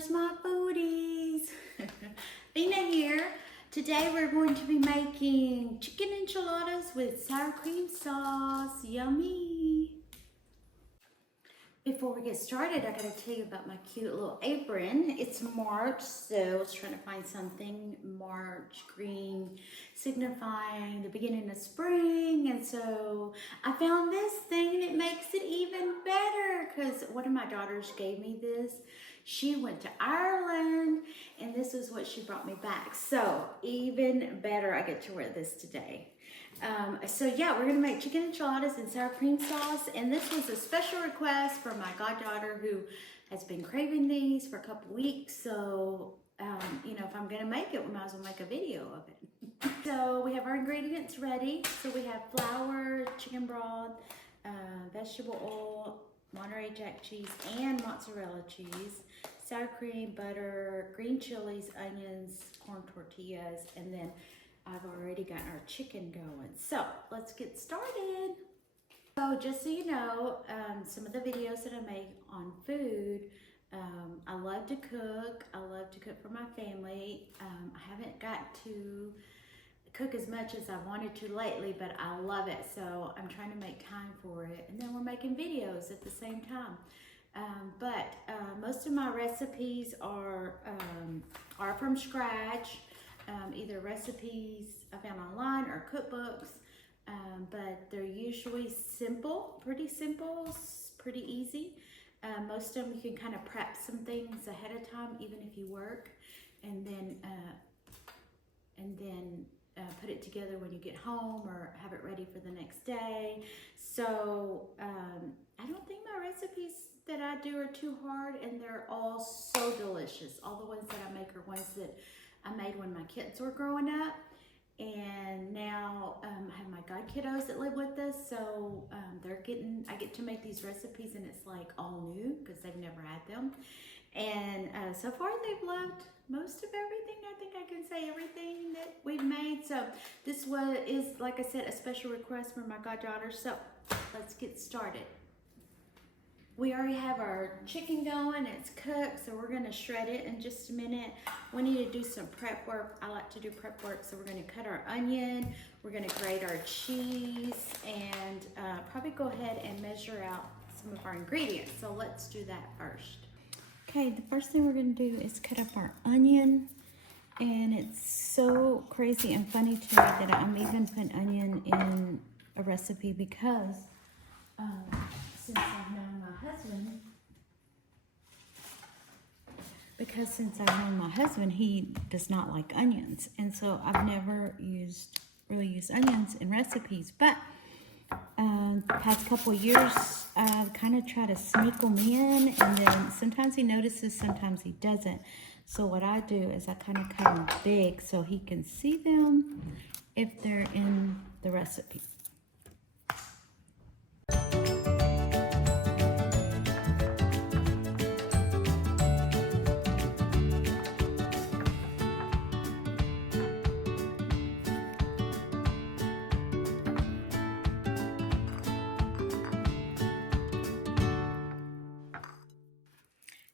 Where's my foodies? Fina here. Today we're going to be making chicken enchiladas with sour cream sauce. Yummy! Before we get started, I gotta tell you about my cute little apron. It's March, so I was trying to find something March green, signifying the beginning of spring. And so I found this thing and it makes it even better because one of my daughters gave me this. She went to Ireland and this is what she brought me back. So even better, I get to wear this today. So yeah, we're gonna make chicken enchiladas and sour cream sauce, and this was a special request from my goddaughter who has been craving these for a couple weeks. So you know, if I'm gonna make it, we might as well make a video of it. So we have our ingredients ready. So we have flour, chicken broth, vegetable oil, Monterrey Jack cheese, and mozzarella cheese, sour cream, butter, green chilies, onions, corn tortillas, and then I've already got our chicken going. So let's get started. So just so you know, some of the videos that I make on food, I love to cook. I love to cook for my family. I haven't got to cook as much as I wanted to lately, but I love it. So I'm trying to make time for it. And then we're making videos at the same time. But most of my recipes are from scratch. Either recipes I found online or cookbooks, but they're usually simple, pretty easy. Most of them you can kind of prep some things ahead of time, even if you work, and then put it together when you get home or have it ready for the next day. So I don't think my recipes that I do are too hard, and they're all so delicious. All the ones that I make are ones that I made when my kids were growing up, and now I have my god kiddos that live with us, so I get to make these recipes, and it's like all new because they've never had them. And so far they've loved most of everything. I think I can say everything that we've made. So this is, like I said, a special request from my goddaughter. So let's get started. We already have our chicken going, it's cooked, so we're gonna shred it in just a minute. We need to do some prep work. I like to do prep work, so we're gonna cut our onion, we're gonna grate our cheese, and probably go ahead and measure out some of our ingredients. So let's do that first. Okay, the first thing we're gonna do is cut up our onion, and it's so crazy and funny to me that I'm even putting onion in a recipe because since I've known my husband, he does not like onions, and so I've never really used onions in recipes. But the past couple of years, I've kind of tried to sneak them in, and then sometimes he notices, sometimes he doesn't. So what I do is I kind of cut them big so he can see them if they're in the recipe.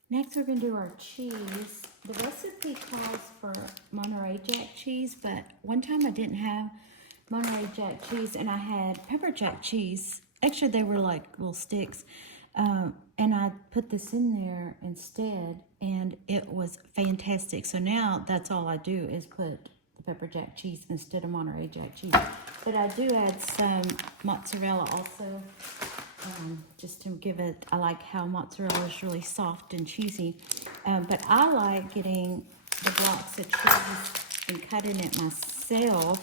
Next, we're going to do our cheese. The recipe calls for Monterrey Jack cheese, but one time I didn't have Monterrey Jack cheese, and I had pepper jack cheese. Actually, they were like little sticks, and I put this in there instead, and it was fantastic. So now that's all I do is put the pepper jack cheese instead of Monterrey Jack cheese. But I do add some mozzarella also. Just to give it, I like how mozzarella is really soft and cheesy, but I like getting the blocks of cheese and cutting it myself.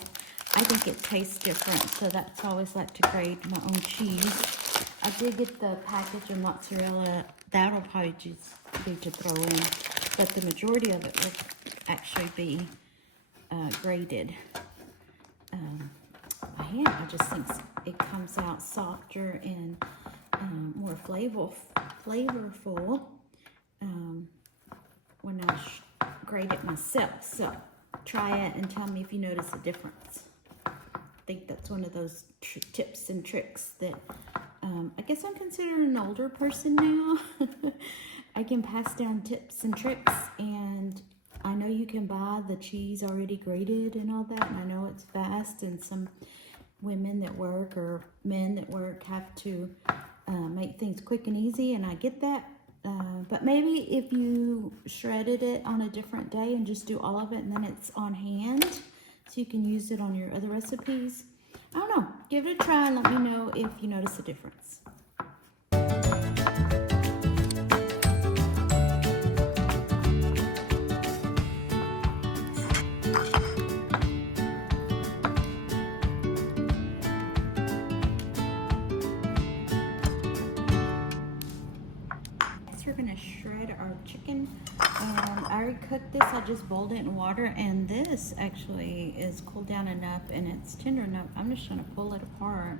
I think it tastes different, so that's why I always like to grate my own cheese. I did get the package of mozzarella. That'll probably just be to throw in, but the majority of it will actually be grated. By hand, I just think it comes out softer and more flavorful when I grate it myself. So try it and tell me if you notice a difference. I think that's one of those tips and tricks that I guess I'm considered an older person now. I can pass down tips and tricks, and I know you can buy the cheese already grated and all that, and I know it's fast, and some women that work or men that work have to make things quick and easy, and I get that. But maybe if you shredded it on a different day and just do all of it, and then it's on hand, so you can use it on your other recipes. I don't know. Give it a try and let me know if you notice a difference. We're gonna shred our chicken. I already cooked this. I just boiled it in water, and this actually is cooled down enough and it's tender enough. I'm just trying to pull it apart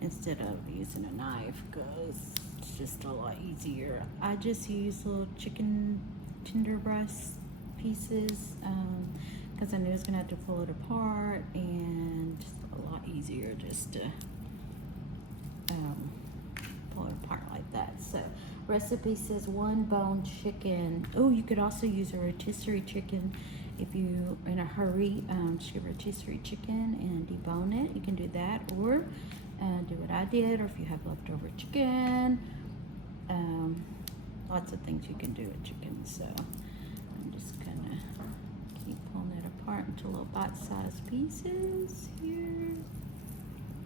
instead of using a knife because it's just a lot easier. I just use little chicken tender breast pieces because I knew I was gonna have to pull it apart, and just a lot easier just to pull it apart like that. So recipe says 1 bone chicken. Oh, you could also use a rotisserie chicken if you are in a hurry. Just get rotisserie chicken and debone it. You can do that, or do what I did, or if you have leftover chicken. Lots of things you can do with chicken. So I'm just gonna keep pulling it apart into little bite-sized pieces here.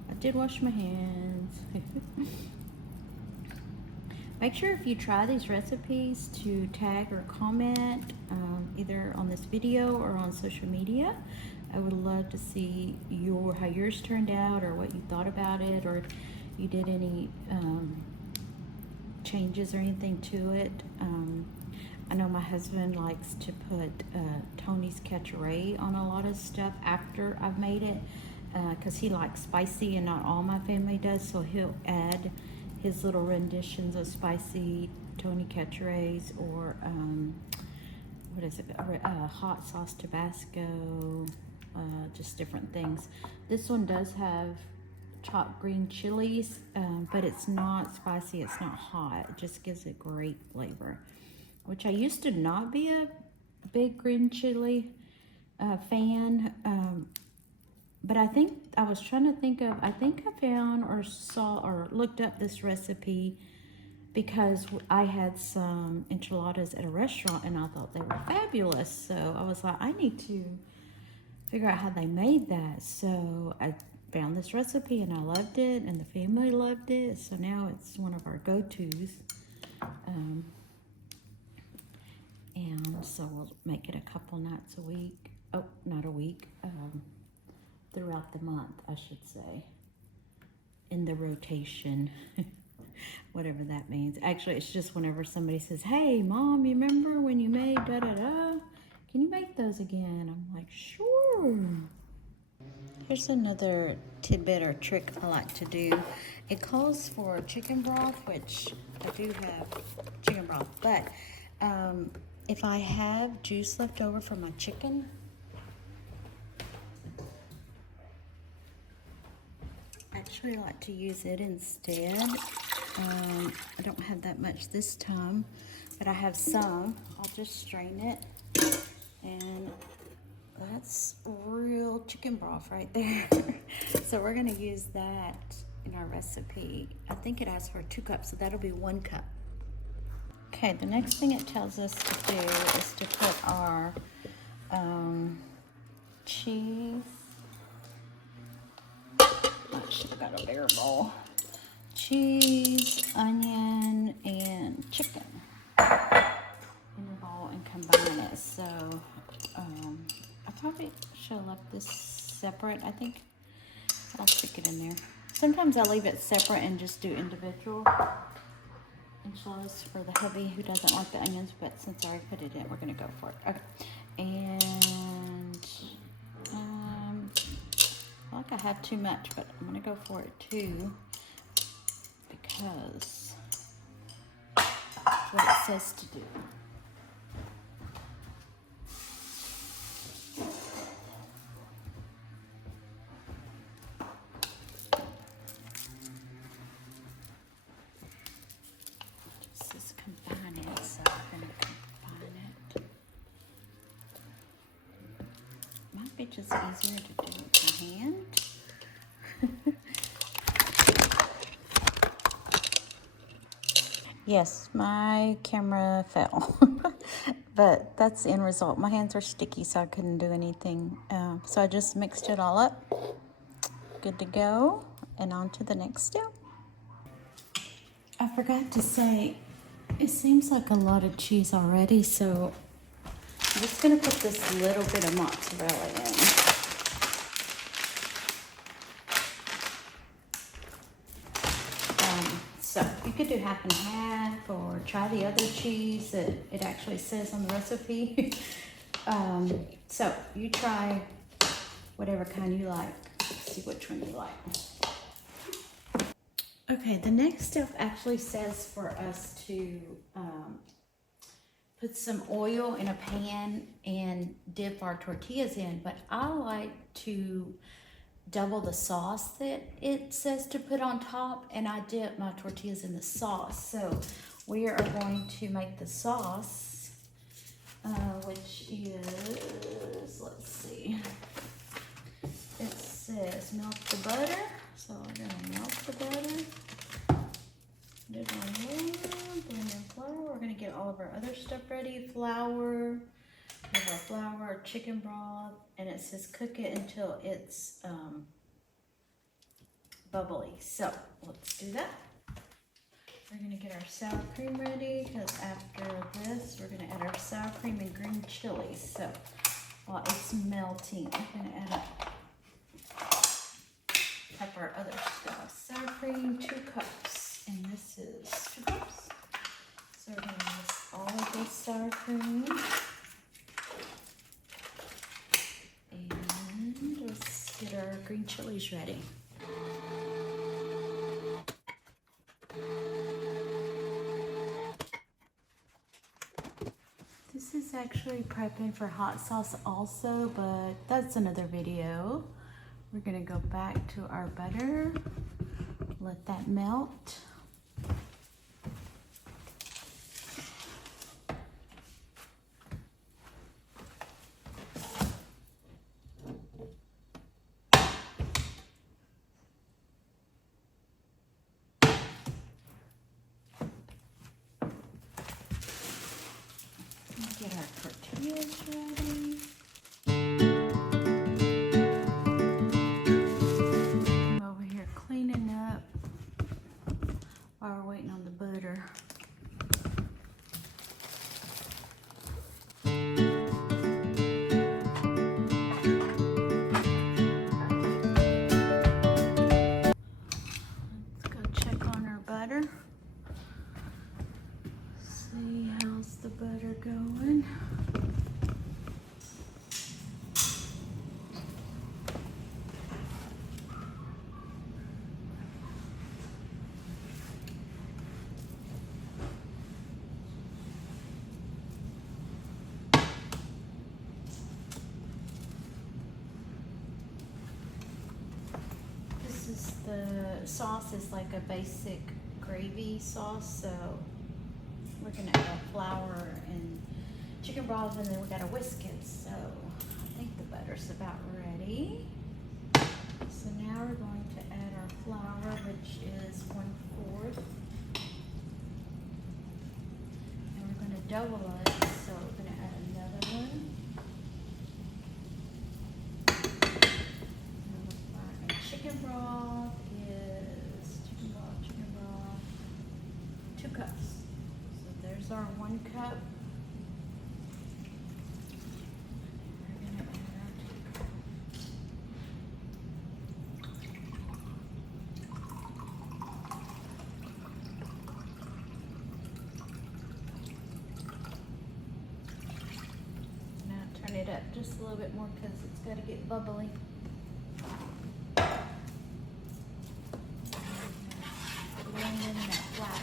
I did wash my hands. Make sure if you try these recipes to tag or comment either on this video or on social media. I would love to see how yours turned out, or what you thought about it, or if you did any changes or anything to it. I know my husband likes to put Tony's Ketchup on a lot of stuff after I've made it because he likes spicy, and not all my family does, so he'll add his little renditions of spicy Tony Ketchup, or what is it, hot sauce Tabasco, just different things. This one does have chopped green chilies, but it's not spicy, it's not hot. It just gives it great flavor, which I used to not be a big green chili fan, but I think I was trying to think of, I think I found or saw or looked up this recipe because I had some enchiladas at a restaurant and I thought they were fabulous. So I was like, I need to figure out how they made that. So I found this recipe and I loved it, and the family loved it. So now it's one of our go-tos. And so we'll make it a couple nights a week. Oh, not a week. Throughout the month, I should say, in the rotation, whatever that means. Actually, it's just whenever somebody says, hey, Mom, you remember when you made da-da-da? Can you make those again? I'm like, sure. Here's another tidbit or trick I like to do. It calls for chicken broth, which I do have chicken broth, but if I have juice left over from my chicken, I actually like to use it instead. I don't have that much this time, but I have some. I'll just strain it, and that's real chicken broth right there. So we're gonna use that in our recipe. I think it asks for 2 cups, so that'll be 1 cup. Okay, the next thing it tells us to do is to put our cheese. I should have got a bigger bowl. Cheese, onion, and chicken in a bowl and combine it. So I probably should have left this separate. I think I'll stick it in there. Sometimes I leave it separate and just do individual enchiladas for the hubby who doesn't like the onions, but since I already put it in, we're gonna go for it. Okay, and I feel like I have too much, but I'm gonna go for it too because that's what it says to do. Just combine it. So It's just easier to do it with my hand. Yes, my camera fell, but that's the end result. My hands are sticky, so I couldn't do anything. So I just mixed it all up. Good to go, and on to the next step. I forgot to say, it seems like a lot of cheese already, so I'm just gonna put this little bit of mozzarella in. So you could do half and half, or try the other cheese that it actually says on the recipe. So you try whatever kind you like. See which one you like. Okay, the next step actually says for us to put some oil in a pan and dip our tortillas in, but I like to double the sauce that it says to put on top, and I dip my tortillas in the sauce. So we are going to make the sauce, which is, let's see, it says melt the butter. So we're gonna melt the butter, put it on there, blend in flour. We're gonna get all of our other stuff ready. Flour, we have our flour, our chicken broth, and it says cook it until it's bubbly. So let's do that. We're gonna get our sour cream ready, because after this, we're gonna add our sour cream and green chilies. So while it's melting, we're gonna add up our other stuff. Sour cream, 2 cups, and this is 2 cups. So we're gonna mix all of this sour cream. And let's get our green chilies ready. This is actually prepping for hot sauce also, but that's another video. We're gonna go back to our butter, let that melt. Get our tortillas ready. I'm over here cleaning up while we're waiting on the butter. Let's go check on our butter. See how's the butter going. The sauce is like a basic gravy sauce, so we're gonna add flour and chicken broth, and then we gotta whisk it. So I think the butter's about ready. So now we're going to add our flour, which is 1/4, and we're gonna double it. So we're gonna add another one. And chicken broth is chicken broth, 2 cups. So there's our 1 cup. We're gonna add our 2 cups. Now turn it up just a little bit more, because it's got to get bubbly. Blend in that flour.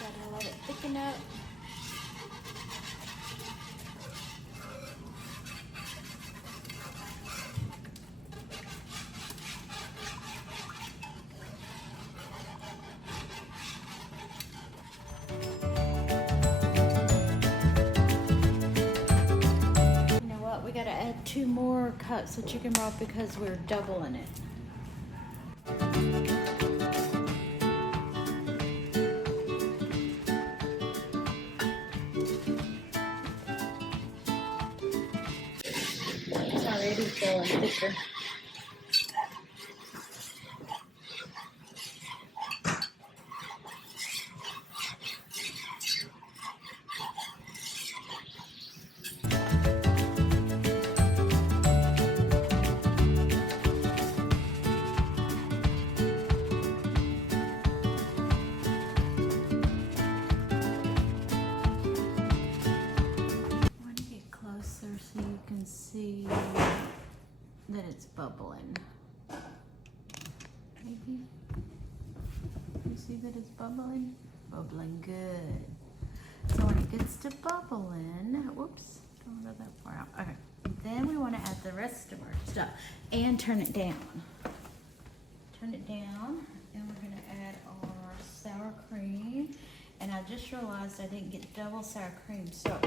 Gotta let it thicken up. 2 more cups of chicken broth because we're doubling it. It's already feeling thicker. So you can see that it's bubbling. Maybe you see that it's bubbling? Bubbling good. So when it gets to bubbling, whoops, don't go that far out. Okay, then we want to add the rest of our stuff and turn it down. Turn it down, and we're going to add our sour cream. And I just realized I didn't get double sour cream, so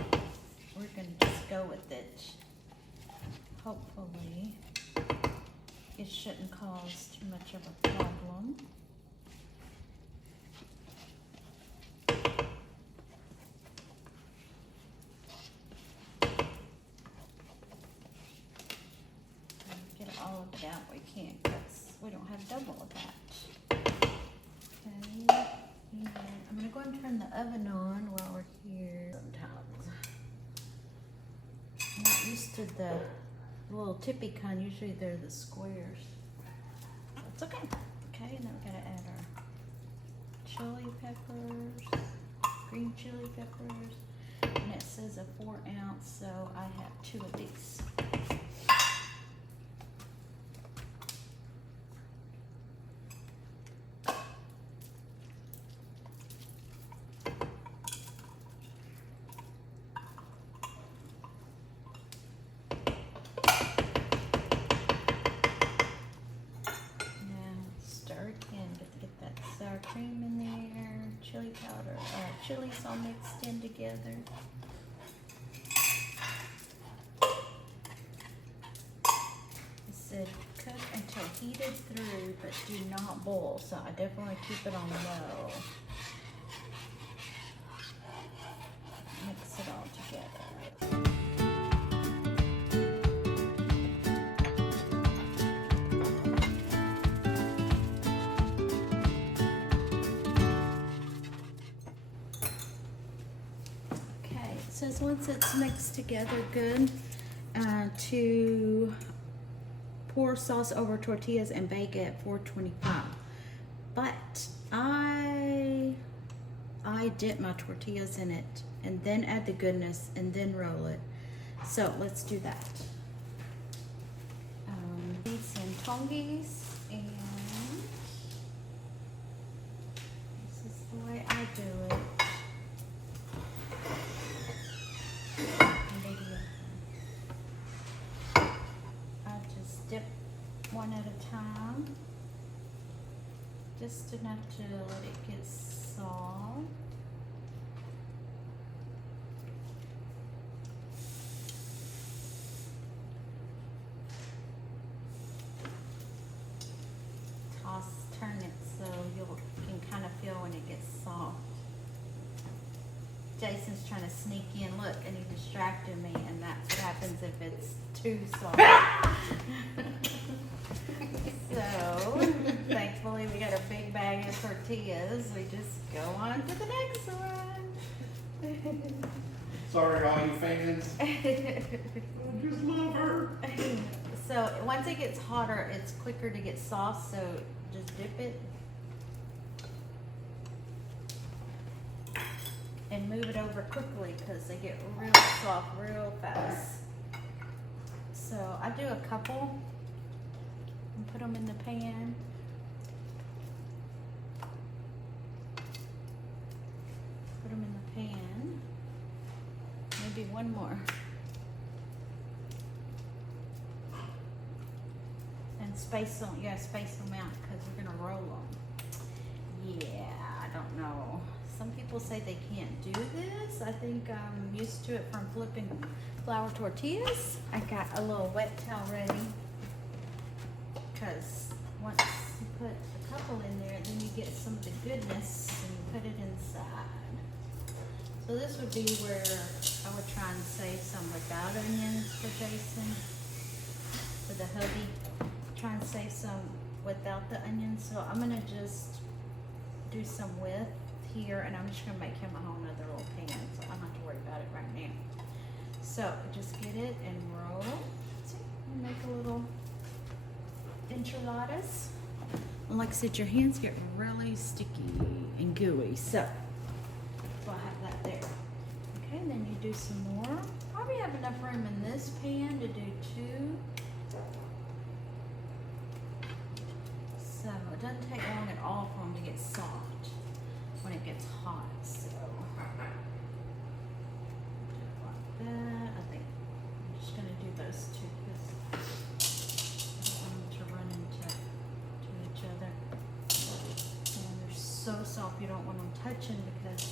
we're going to just go with it. Hopefully, it shouldn't cause too much of a problem. Get all of it out. We can't because we don't have double of that. Okay, and I'm going to go and turn the oven on while we're here. Sometimes I'm not used to the little tippy kind. Usually they're the squares. That's okay. Okay, and then we gotta add our chili peppers, green chili peppers, and it says a 4 ounce, so I have 2 of these. Sour cream in there, chili powder, chilies all mixed in together. It said cook until heated through, but do not boil, so I definitely keep it on low. Mix it all together. It says once it's mixed together good, to pour sauce over tortillas and bake at 425. But I dip my tortillas in it and then add the goodness and then roll it. So let's do that. These and tongies, and this is the way I do it. Dip one at a time, just enough to let it get soft. Toss, turn it so you can kind of feel when it gets soft. Jason's trying to sneak in, look, and he distracted me, and that's what happens if it's too soft. So, thankfully we got a big bag of tortillas. We just go on to the next one. Sorry, all you fans. I just love her. So, once it gets hotter, it's quicker to get soft, so just dip it. And move it over quickly because they get real soft real fast. So I do a couple and put them in the pan. Put them in the pan. Maybe one more. And space them, space them out because we're gonna roll them. Yeah, I don't know. Some people say they can't do this. I think I'm used to it from flipping flour tortillas. I got a little wet towel ready because once you put a couple in there, then you get some of the goodness and you put it inside. So this would be where I would try and save some without onions for Jason, for the hubby. Try and save some without the onions. So I'm gonna just do some with here, and I'm just gonna make him a whole nother little pan, so I don't have to worry about it right now. So just get it and roll. See, and make a little enchiladas. And like I said, your hands get really sticky and gooey, so I'll have that there. Okay, and then you do some more. Probably have enough room in this pan to do 2. So it doesn't take long at all for them to get soft when it gets hot. So do it like that. I think I'm just gonna do those 2 because I don't want them to run into each other. And they're so soft you don't want them touching because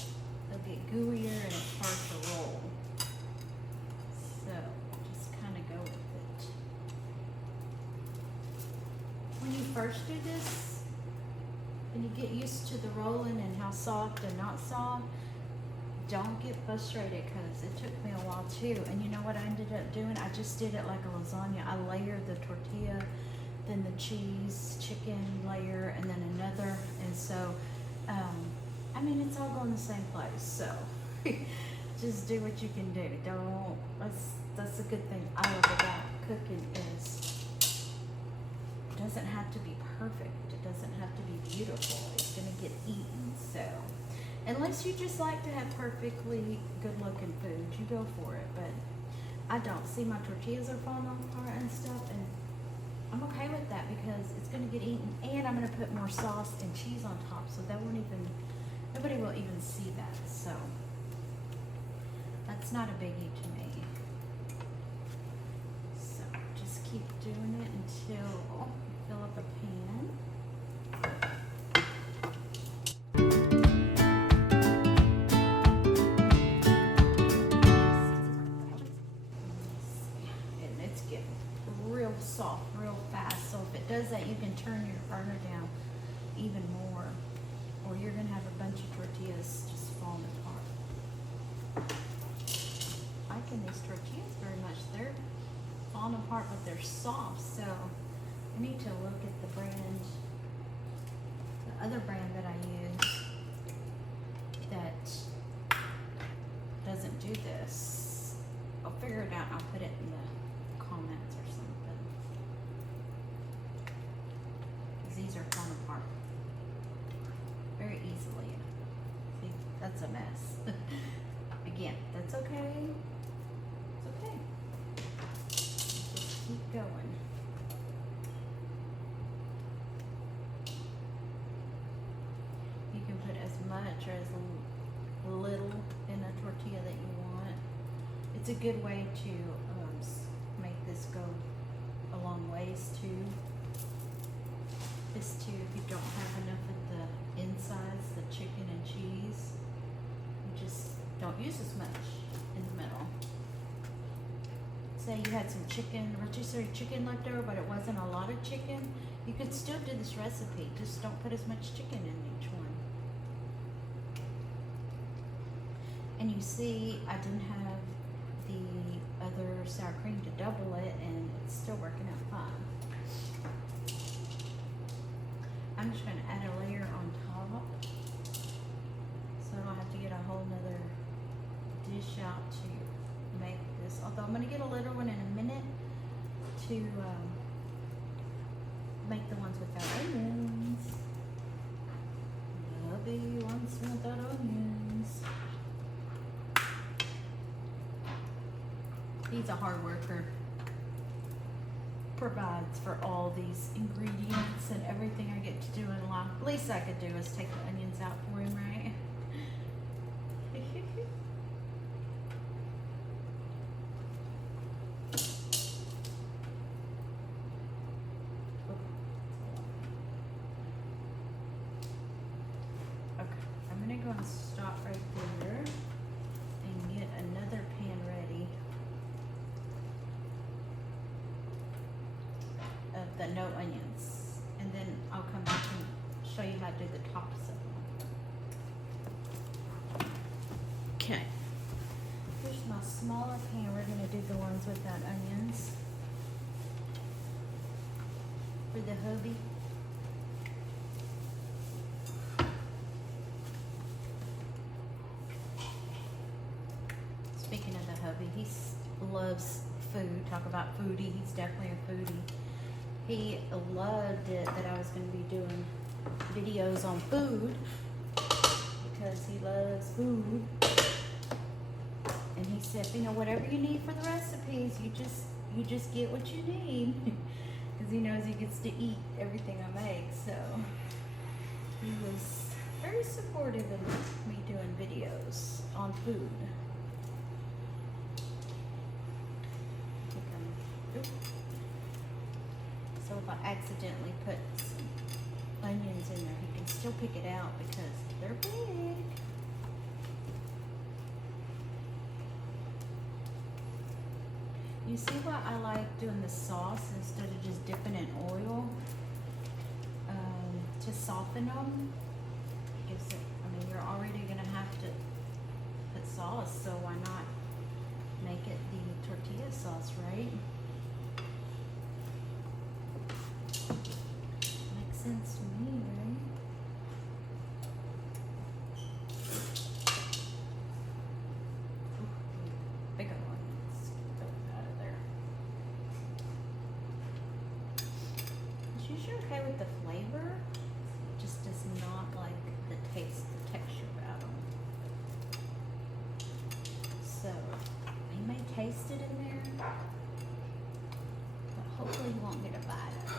they'll get gooier and it's hard to roll. So just kind of go with it. When you first do this, and you get used to the rolling and how soft and not soft, don't get frustrated because it took me a while too. And you know what I ended up doing? I just did it like a lasagna. I layered the tortilla, then the cheese, chicken layer, and then another. And so, I mean, it's all going the same place. So just do what you can do. Don't, that's a good thing I love about cooking is it doesn't have to be perfect. It doesn't have to be beautiful. It's gonna get eaten. So unless you just like to have perfectly good looking food, you go for it. But I don't. See, my tortillas are falling apart and stuff, and I'm okay with that because it's gonna get eaten, and I'm gonna put more sauce and cheese on top, so that won't even, nobody will even see that. So that's not a biggie to me. So just keep doing it until you fill up a pan. And it's getting real soft real fast, so if it does that, you can turn your burner down even more, or you're gonna have a bunch of tortillas just falling apart. Liking these tortillas very much. They're falling apart, but they're soft, so I need to look at the brand, the other brand that I use that doesn't do this. I'll figure it out and I'll put it in the comments or something. 'Cause these are falling apart very easily. See, that's a mess. Again, that's okay. It's okay. Just keep going. You can put as much or as little in a tortilla that you want. It's a good way to make this go a long ways too. This too, if you don't have enough of the insides, the chicken and cheese, you just don't use as much in the middle. Say you had some chicken, rotisserie chicken left over, but it wasn't a lot of chicken, you could still do this recipe, just don't put as much chicken in each one. And you see, I didn't have the other sour cream to double it, and it's still working out fine. I'm just going to add a layer on top, so I don't have to get a whole nother dish out to make this. Although I'm going to get a little one in a minute to make the ones without onions. Hubby wants without onions. He's a hard worker. Provides for all these ingredients and everything I get to do in life. The least I could do is take the onions out for him, right? Okay, I'm gonna go and start no onions. And then I'll come back and show you how to do the tops of them. Okay. Here's my smaller pan. We're gonna do the ones without onions. For the hubby. Speaking of the hubby, he loves food. Talk about foodie. He's definitely a foodie. He loved it that I was going to be doing videos on food because he loves food. And he said, you know, whatever you need for the recipes, you just get what you need because he knows he gets to eat everything I make. So he was very supportive of me doing videos on food. So if I accidentally put some onions in there, he can still pick it out because they're big. You see why I like doing the sauce instead of just dipping in oil to soften them? Gives it, I mean, you're already gonna have to put sauce, so why not make it the tortilla sauce, right? Makes sense to me, right? Ooh, bigger ones. Get those out of there. Is she sure okay with the flavor? It just does not like the taste, the texture about them. So, you may taste it in there, but hopefully you won't get a bite of it.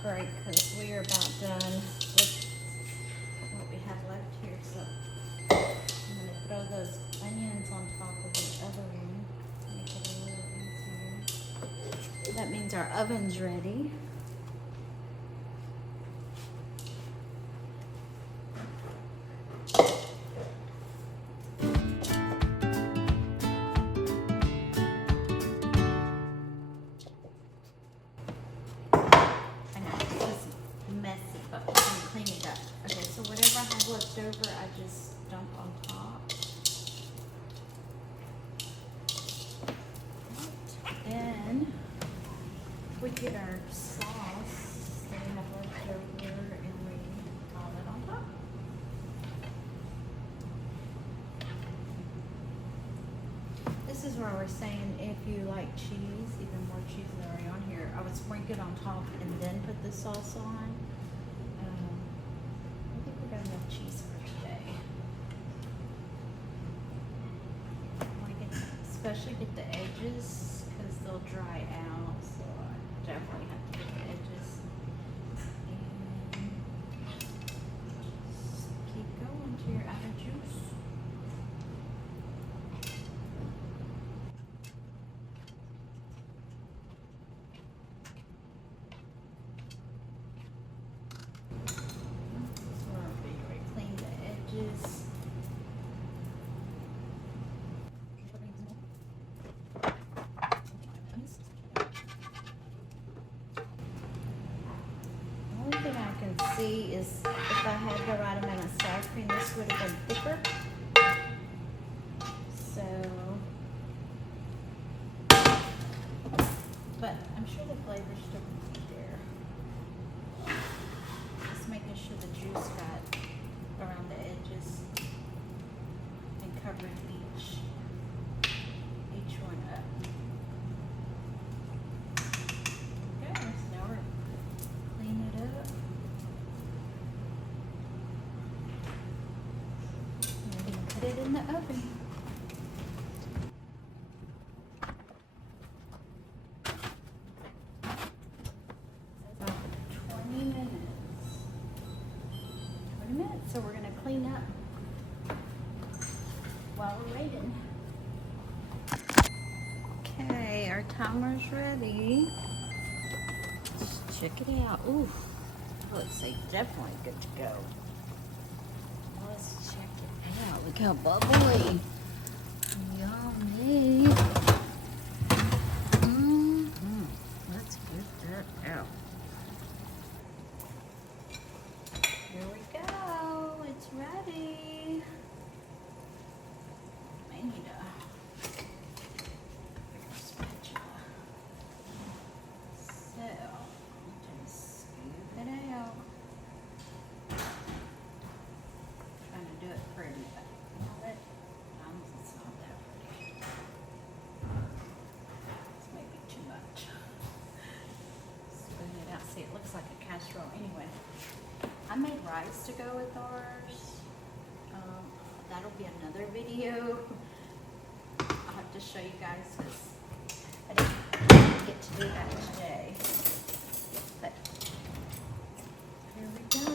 Great, because we are about done with what we have left here. So I'm going to throw those onions on top of the other one. Make it a little easier. That means our oven's ready. Left over, I just dump on top. Then we get our sauce that we have left over and we pile it on top. This is where we're saying if you like cheese, even more cheese than already on here, I would sprinkle it on top and then put the sauce on. Enough cheese for today. I want to especially get the edges because they'll dry out, so I definitely have to get the edges. And just keep going till you're out of juice. See is if I had the right amount of sour cream, this would have been thicker. So, but I'm sure the flavor's still going to be there. Just making sure the juice got around the edges and covered each one up. Okay, so now we're cleaning it up. Put it in the oven. About 20 minutes. So we're going to clean up while we're waiting. Okay, our timer's ready. Let's check it out. Ooh, looks like definitely good to go. Let's check it out. Look how bubbly. Yummy. Let's get that out. Here we go. It's ready. I need a bigger spatula. So, just scoop it out. Trying to do it pretty, but sometimes it's not that pretty. It's maybe too much. Scoop it out. See, it looks like a casserole. Anyway, I made rice to go with ours. That'll be another video. I'll have to show you guys because I didn't get to do that today. But here we go.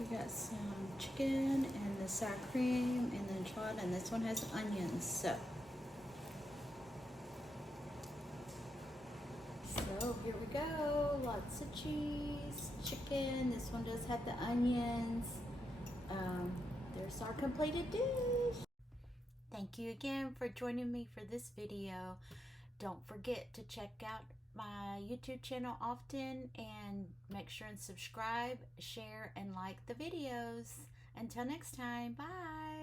We got some chicken and the sour cream and the enchilada, and this one has onions. So here we go. Lots of cheese, chicken. This one does have the onions. There's our completed dish. Thank you again for joining me for this video. Don't forget to check out my YouTube channel often and make sure and subscribe, share, and like the videos. Until next time, bye.